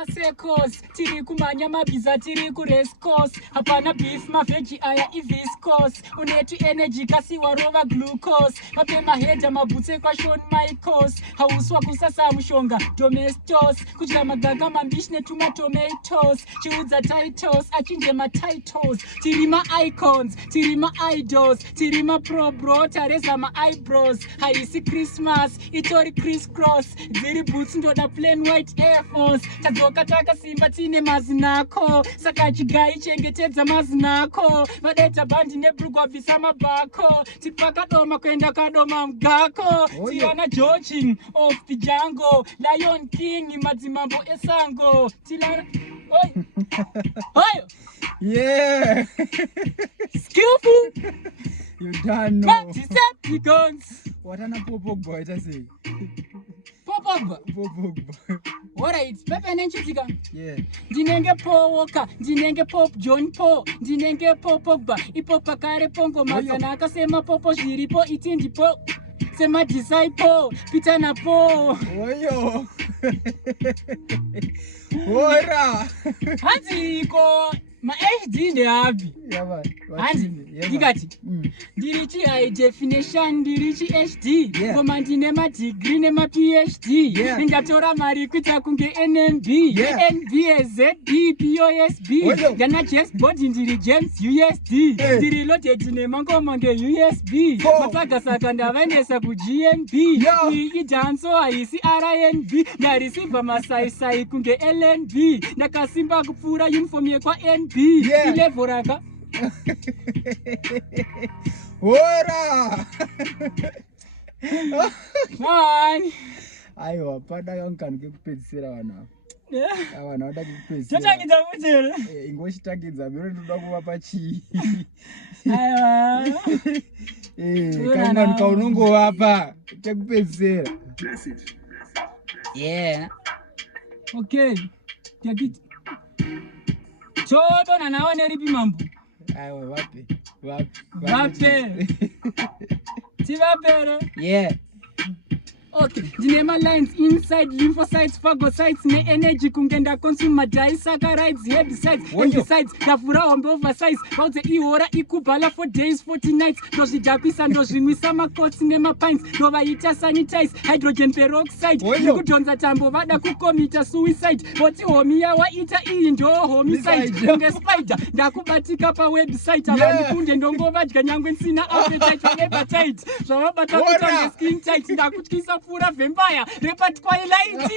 masekos, tiri kumanya mabiza tiri ku race course. Hapana beef maveggie aya iviscos. Unetu energy kasi warova glucose. Mapema heja mabutse kwa Shawn Michaels. Hauswa kusasa mushonga domestos. Kujila magaga mambishne tuma tomatoes. Chiudza titles, achinje ma titles. Tiri ma icons, tiri ma idols. Tiri ma pro bro, tareza ma eyebrows. Haisi Christmas, itori crisscross. Ziri boots ndoda plain white Air Force. Tazoka taka simba tine mazinako. Saka chigai chengetedza mazinako. Madeta bandi nebrugwa visa mabako. Tipaka doma kwenda kadoma mgako. Tiana Georging of the jungle. Lion King madzimambo esango. Tilana Oi. Oi. Yeah. Skillful. You don't know. Decepticons. What an Pogba, I say. Pogba. Alright, Pepe nenchitika. Yeah. Dinenge po Walker, dinenge pop John Po, dinenge po Pogba. Ipo pakare pongo mazanaka sema popo jiripo itindi po. Sema disciple, Peter na po. Oyo. Ora. Haziko ma HD ne happy. Yeah man. Hanzi, digati. Dirichi high definition, dirichi HD. Koma ndine ma degree ne ma PhD. Ndatora mari kuita kunge NMB. NBZD POSB. Gana chest body ndiri James USD. Diri loaded ne mango mange USB. Matsaga saka ndavaendesa ku GMB. Iyi danso haisi RNB. Na receive masai kunge LNB. Ndakasimba kupfura uniform yekwa NB. Level raka. Ora. Man. Aiwa, pada yankan kupedzisira wana. Wana wada kupedzisira. Tatangidza mutero. Ingochitangidza mbiro ndoda kuvapa chi. Aiwa. Kanga nkaunongovapa chekupedzisira. Yeah. Okay. Takiti. Chodo na naone ripi mambo. Aiwa wapi? Vape. Tivapere. Yeah. Okay, dinema lines inside lymphocytes, phagocytes, ne energy kungenda consume disaccharides, herbicides, herbicides, nafura hombe oversize, pauze ihora ikubhala for days, 40 nights, ndozvidhakwisa ndozvimwisa makotsi nemapines, ndovaita sanitize, hydrogen peroxide, nikudhonza tambo vada kukomita suicide, voti homi yawaita iyi ndo homicide, kunge spider, ndakubatika pawebsite, avani kunde ndongovadya nyangwe nsina appetite hepatite, zvavabata kutange skin tight, ndakutyisa pura vampire, repa twilight.